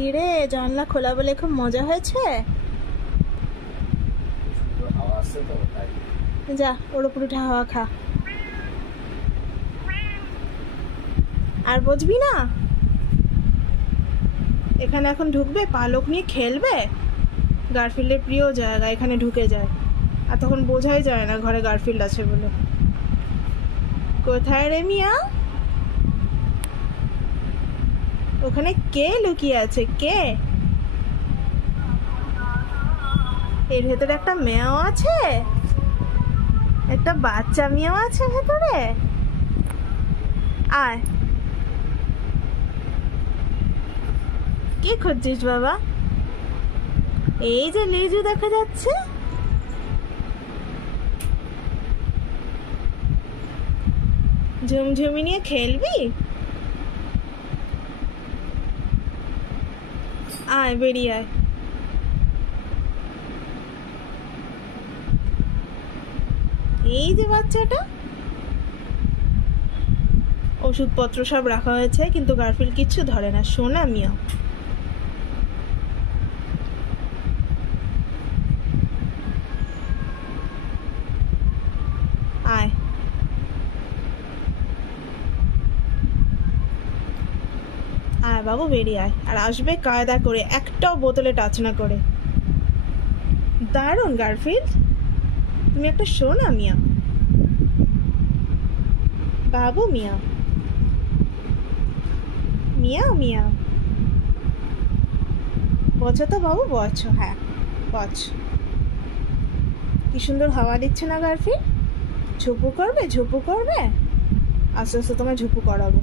কি রে, জানলা খোলা বলে খুব মজা হয়েছে। যা ওর উপর উঠে হাওয়া খা। আর বুঝবি না, এখানে এখন ঢুকবে, পালক নিয়ে খেলবে। গারফিল্ডের প্রিয় জায়গা, এখানে ঢুকে যায় আর তখন বোঝাই যায় না ঘরে গারফিল্ড আছে বলে। কোথায় রে মিয়া? ওখানে কে লুকিয়ে আছে? কে? এর ভেতরে একটা মেয়েও আছে, একটা বাচ্চা মেয়েও আছে ভেতরে। আয়, কি খুঁজছিস বাবা? এই যে লিজু দেখা যাচ্ছে। ঝুমঝুমি নিয়ে খেলবি? আয়, বেরিয়ে আয়। এই যে বাচ্চাটা, ওষুধপত্র সব রাখা হয়েছে কিন্তু গারফিল্ড কিচ্ছু ধরে না। শোনা মিয়া, আয় আয় বাবু, বেরিয়ে আয়। আর আসবে কায়দা করে, একটাও বোতলে টাচ না করে। দারুণ গারফিল্ড, তুমি একটা শোনা মিয়া। বাবু মিয়া, মিয়া মিয়া বছো তো বাবু, বছো। হ্যাঁ বছ। কি সুন্দর হাওয়া দিচ্ছে না গারফিল্ড? ঝুপু করবে, ঝুপু করবে। আস্তে আস্তে তোমায় ঝুপু করাবো।